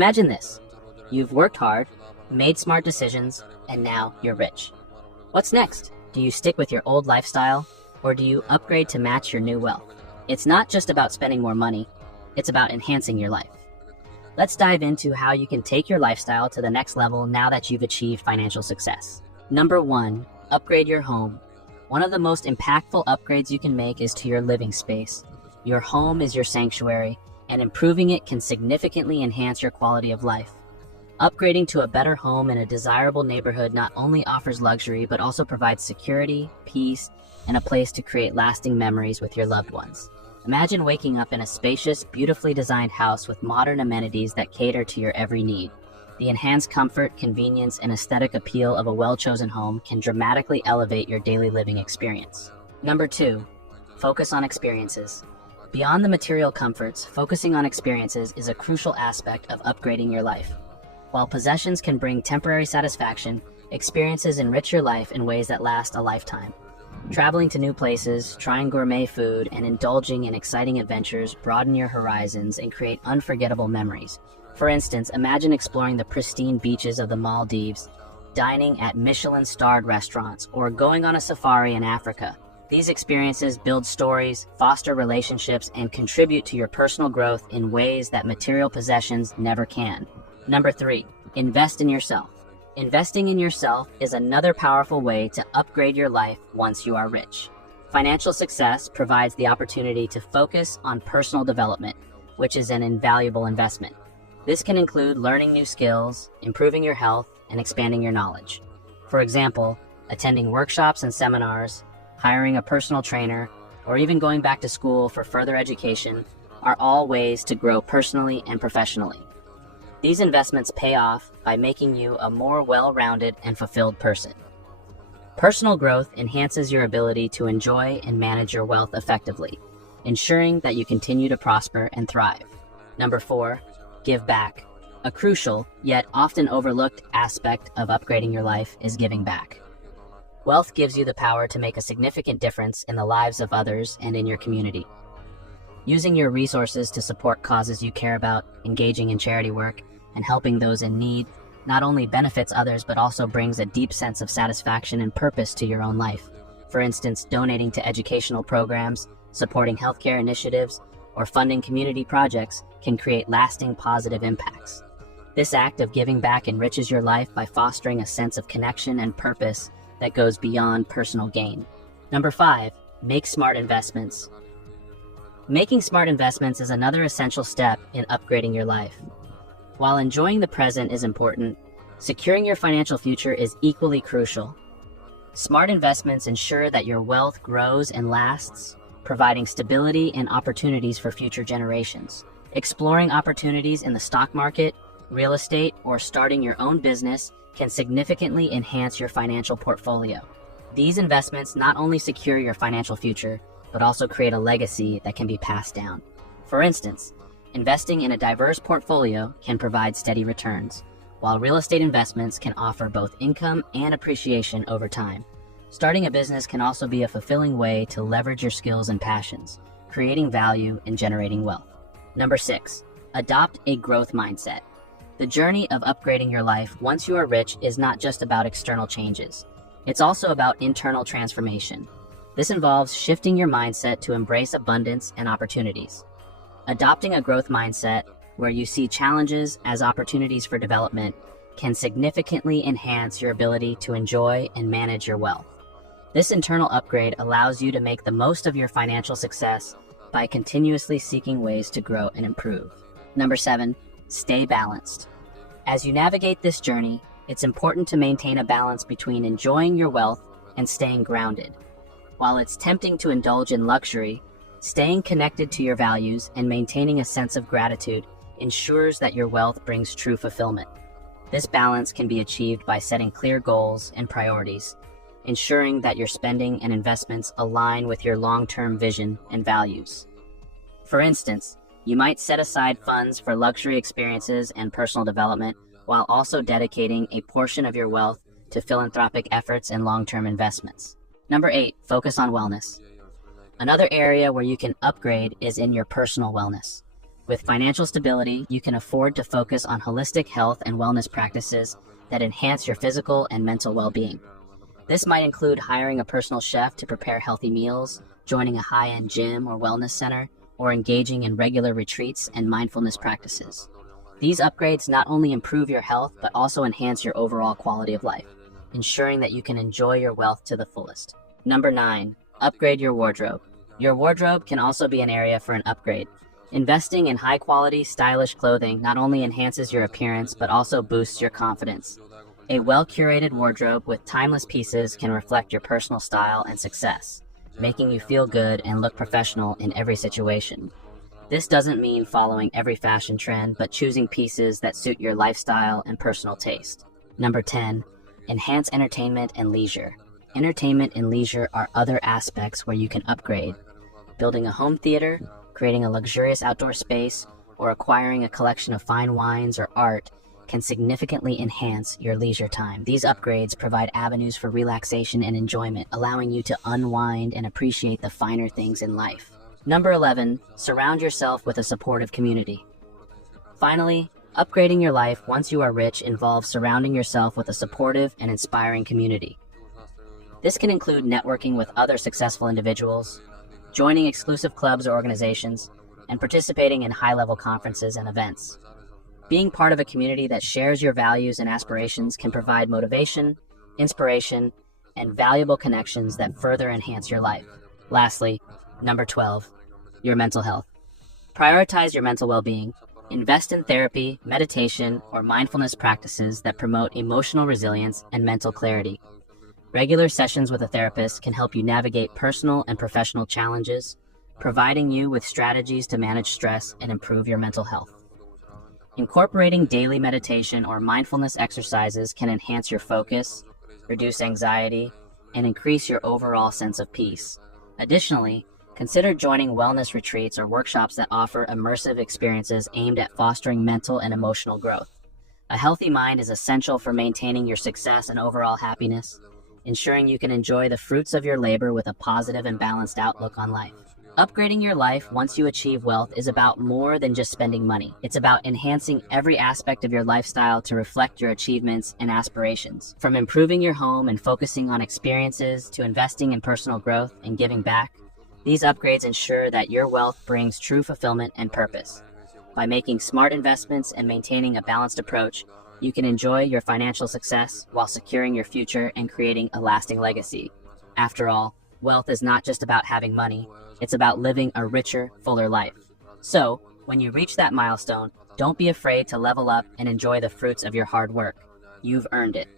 Imagine this. You've worked hard, made smart decisions, and now you're rich. What's next? Do you stick with your old lifestyle, or do you upgrade to match your new wealth? It's not just about spending more money, it's about enhancing your life. Let's dive into how you can take your lifestyle to the next level now that you've achieved financial success. Number 1, upgrade your home. One of the most impactful upgrades you can make is to your living space. Your home is your sanctuary, and improving it can significantly enhance your quality of life. Upgrading to a better home in a desirable neighborhood not only offers luxury, but also provides security, peace, and a place to create lasting memories with your loved ones. Imagine waking up in a spacious, beautifully designed house with modern amenities that cater to your every need. The enhanced comfort, convenience, and aesthetic appeal of a well-chosen home can dramatically elevate your daily living experience. Number 2, focus on experiences. Beyond the material comforts, focusing on experiences is a crucial aspect of upgrading your life. While possessions can bring temporary satisfaction, experiences enrich your life in ways that last a lifetime. Traveling to new places, trying gourmet food, and indulging in exciting adventures broaden your horizons and create unforgettable memories. For instance, imagine exploring the pristine beaches of the Maldives, dining at Michelin-starred restaurants, or going on a safari in Africa. These experiences build stories, foster relationships, and contribute to your personal growth in ways that material possessions never can. Number 3, invest in yourself. Investing in yourself is another powerful way to upgrade your life once you are rich. Financial success provides the opportunity to focus on personal development, which is an invaluable investment. This can include learning new skills, improving your health, and expanding your knowledge. For example, attending workshops and seminars, hiring a personal trainer, or even going back to school for further education are all ways to grow personally and professionally. These investments pay off by making you a more well-rounded and fulfilled person. Personal growth enhances your ability to enjoy and manage your wealth effectively, ensuring that you continue to prosper and thrive. Number 4, give back. A crucial, yet often overlooked aspect of upgrading your life is giving back. Wealth gives you the power to make a significant difference in the lives of others and in your community. Using your resources to support causes you care about, engaging in charity work, and helping those in need not only benefits others but also brings a deep sense of satisfaction and purpose to your own life. For instance, donating to educational programs, supporting healthcare initiatives, or funding community projects can create lasting positive impacts. This act of giving back enriches your life by fostering a sense of connection and purpose that goes beyond personal gain. Number 5, make smart investments. Making smart investments is another essential step in upgrading your life. While enjoying the present is important, securing your financial future is equally crucial. Smart investments ensure that your wealth grows and lasts, providing stability and opportunities for future generations. Exploring opportunities in the stock market, real estate, or starting your own business can significantly enhance your financial portfolio. These investments not only secure your financial future, but also create a legacy that can be passed down. For instance, investing in a diverse portfolio can provide steady returns, while real estate investments can offer both income and appreciation over time. Starting a business can also be a fulfilling way to leverage your skills and passions, creating value and generating wealth. Number 6, adopt a growth mindset. The journey of upgrading your life once you are rich is not just about external changes. It's also about internal transformation. This involves shifting your mindset to embrace abundance and opportunities. Adopting a growth mindset where you see challenges as opportunities for development can significantly enhance your ability to enjoy and manage your wealth. This internal upgrade allows you to make the most of your financial success by continuously seeking ways to grow and improve. Number 7, stay balanced. As you navigate this journey, it's important to maintain a balance between enjoying your wealth and staying grounded. While it's tempting to indulge in luxury, staying connected to your values and maintaining a sense of gratitude ensures that your wealth brings true fulfillment. This balance can be achieved by setting clear goals and priorities, ensuring that your spending and investments align with your long-term vision and values. For instance, you might set aside funds for luxury experiences and personal development while also dedicating a portion of your wealth to philanthropic efforts and long-term investments. Number 8, focus on wellness. Another area where you can upgrade is in your personal wellness. With financial stability, you can afford to focus on holistic health and wellness practices that enhance your physical and mental well-being. This might include hiring a personal chef to prepare healthy meals, joining a high-end gym or wellness center, or engaging in regular retreats and mindfulness practices. These upgrades not only improve your health, but also enhance your overall quality of life, ensuring that you can enjoy your wealth to the fullest. Number 9, upgrade your wardrobe. Your wardrobe can also be an area for an upgrade. Investing in high-quality, stylish clothing not only enhances your appearance, but also boosts your confidence. A well-curated wardrobe with timeless pieces can reflect your personal style and success, making you feel good and look professional in every situation. This doesn't mean following every fashion trend, but choosing pieces that suit your lifestyle and personal taste. Number 10, enhance entertainment and leisure. Entertainment and leisure are other aspects where you can upgrade. Building a home theater, creating a luxurious outdoor space, or acquiring a collection of fine wines or art can significantly enhance your leisure time. These upgrades provide avenues for relaxation and enjoyment, allowing you to unwind and appreciate the finer things in life. Number 11, surround yourself with a supportive community. Finally, upgrading your life once you are rich involves surrounding yourself with a supportive and inspiring community. This can include networking with other successful individuals, joining exclusive clubs or organizations, and participating in high-level conferences and events. Being part of a community that shares your values and aspirations can provide motivation, inspiration, and valuable connections that further enhance your life. Lastly, number 12, your mental health. Prioritize your mental well-being. Invest in therapy, meditation, or mindfulness practices that promote emotional resilience and mental clarity. Regular sessions with a therapist can help you navigate personal and professional challenges, providing you with strategies to manage stress and improve your mental health. Incorporating daily meditation or mindfulness exercises can enhance your focus, reduce anxiety, and increase your overall sense of peace. Additionally, consider joining wellness retreats or workshops that offer immersive experiences aimed at fostering mental and emotional growth. A healthy mind is essential for maintaining your success and overall happiness, ensuring you can enjoy the fruits of your labor with a positive and balanced outlook on life. Upgrading your life once you achieve wealth is about more than just spending money. It's about enhancing every aspect of your lifestyle to reflect your achievements and aspirations. From improving your home and focusing on experiences to investing in personal growth and giving back, these upgrades ensure that your wealth brings true fulfillment and purpose. By making smart investments and maintaining a balanced approach, you can enjoy your financial success while securing your future and creating a lasting legacy. After all, wealth is not just about having money, it's about living a richer, fuller life. So, when you reach that milestone, don't be afraid to level up and enjoy the fruits of your hard work. You've earned it.